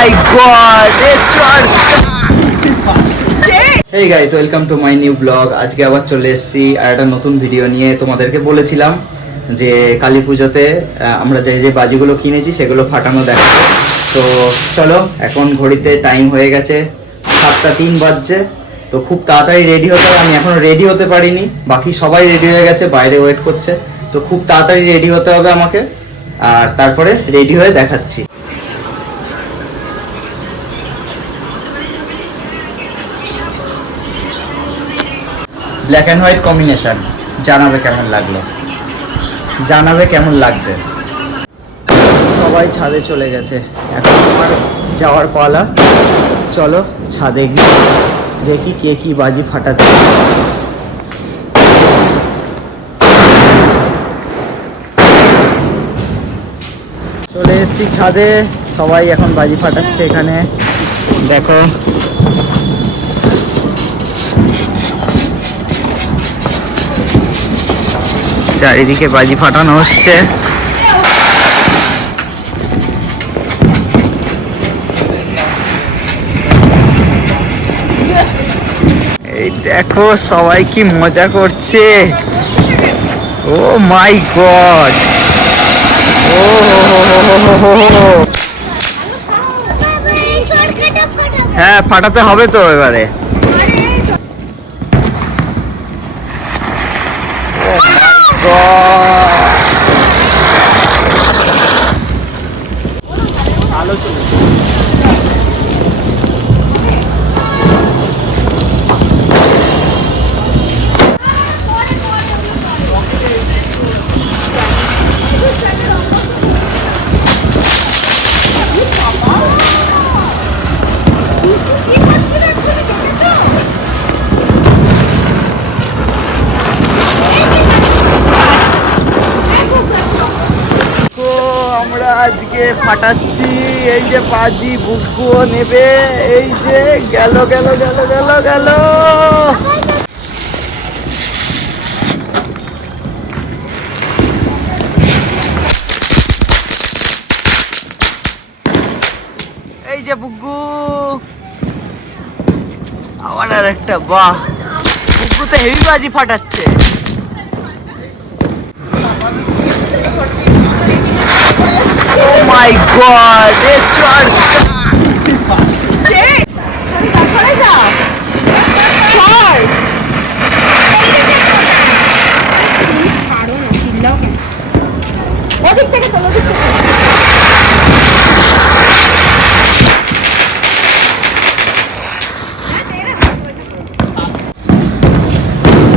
My god! Hey guys, welcome to my new blog. আজকে আবার চলে এসেছি আর একটা নতুন ভিডিও নিয়ে। তোমাদেরকে বলেছিলাম যে কালী পুজোতে আমরা যে যে বাজিগুলো কিনেছি সেগুলো ফাটানো দেখাবো। তো চলো, এখন ঘড়িতে টাইম হয়ে গেছে 7:03 বাজছে। তো খুব তাড়াতাড়ি রেডি হতে হবে। আমি এখনো রেডি হতে পারিনি, বাকি সবাই রেডি হয়ে গেছে, বাইরে ওয়েট করছে। তো খুব তাড়াতাড়ি রেডি হতে হবে আমাকে, আর তারপরে রেডি হয়ে দেখাচ্ছি। ব্ল্যাক অ্যান্ড হোয়াইট কম্বিনেশন, জানাবে কেমন লাগলো, জানাবে কেমন লাগছে। সবাই ছাদে চলে গেছে, এখন আমার যাওয়ার পালা। চলো ছাদে গিয়ে দেখি কে কি বাজি ফাটাচ্ছে। চলে এসেছি ছাদে, সবাই এখন বাজি ফাটাচ্ছে এখানে। দেখো চারিদিকে বাজি ফাটানো হচ্ছে। এই দেখো সবাই কি মজা করছে। ও মাই গড! ও হ্যাঁ, ফাটাতে হবে তো এবারে। ভালো চলে আমরা আজকে ফাটাচ্ছি। এই যে বাজি বুকগুও নেবে। এই যে গেল গেল গেল গেল গেল। এই যে বুকু, আবার আর একটা। বাহ, বুকু তো হেভি বাজি ফাটাচ্ছে। Oh my god! It's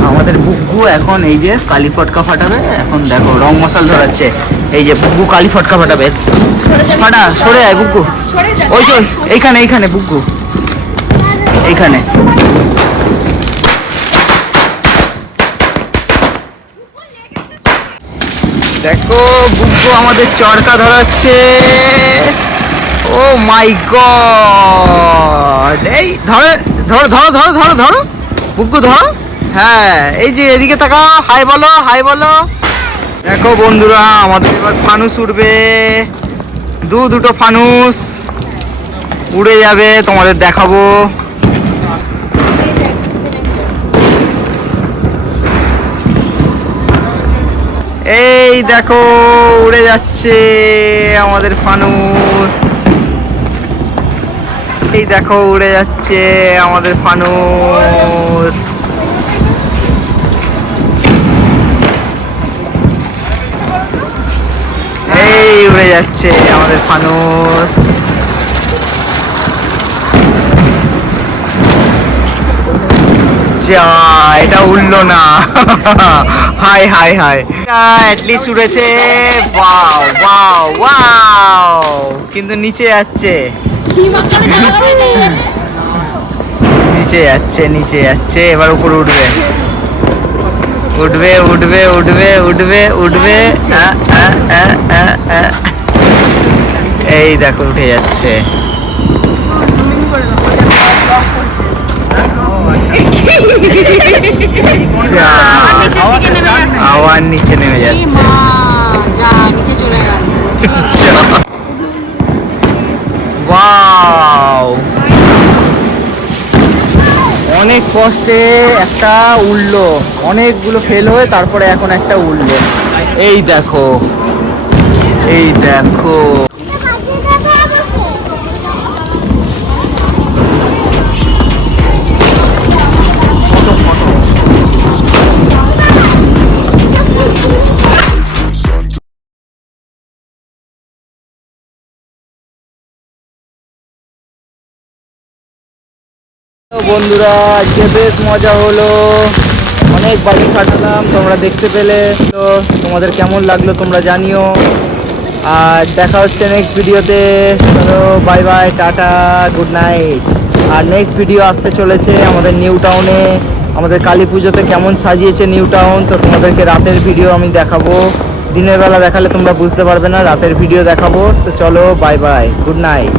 আমাদের বুকু এখন এই যে কালী ফটকা ফাটাবে। এখন দেখো রং মশাল ধরাচ্ছে। এই যে বুকু কালী ফটকা ফাটাবে। ফাটা, সরে আয় বুকু। ওই তো এইখানে এইখানে বুকু, এইখানে। দেখো বুকু আমাদের চরকা ধরাচ্ছে। ও মাই গড! এই ধরো ধরো ধরো ধরো ধরো ধরো বুকু ধরো। হ্যাঁ, এই যে এদিকে তাকাও, হাই বলো, হাই বলো। দেখো বন্ধুরা, আমাদের এবার ফানুস উড়বে। দুটো ফানুস উড়ে যাবে, তোমাদের দেখাবো। এই দেখো উড়ে যাচ্ছে আমাদের ফানুস। এই দেখো উড়ে যাচ্ছে আমাদের ফানুস। এই উড়ে যাচ্ছে আমাদের ফানুস। যা, এটা উড়লো না। হাই হাই হাই, অ্যাটলিস্ট উড়েছে। ওয়াও ওয়াও ওয়াও, কিন্তু নিচে যাচ্ছে, নিচে যাচ্ছে, নিচে যাচ্ছে। এবার উপরে উঠবে, উঠবে উঠবে উঠবে উঠবে উঠবে। এই দেখো উঠে যাচ্ছে। আবার নিচে নেমে যাচ্ছে। ওয়াও, কষ্টে একটা উঠলো, অনেকগুলো ফেল হয়ে তারপরে এখন একটা উঠলো। এই দেখো, এই দেখো। তো বন্ধুরা, আজকে বেশ মজা হলো, অনেক বাজি ফাটালাম, তোমরা দেখতে পেলে। তো তোমাদের কেমন লাগলো তোমরা জানিও। আর দেখা হচ্ছে নেক্সট ভিডিওতে। চলো বাই বাই, টাটা, গুড নাইট। আর নেক্সট ভিডিও আসতে চলেছে আমাদের নিউ টাউনে, আমাদের কালী পুজোতে কেমন সাজিয়েছে নিউ টাউন। তো তোমাদেরকে রাতের ভিডিও আমি দেখাবো, দিনের বেলা দেখালে তোমরা বুঝতে পারবে না, রাতের ভিডিও দেখাবো। তো চলো বাই বাই, গুড নাইট।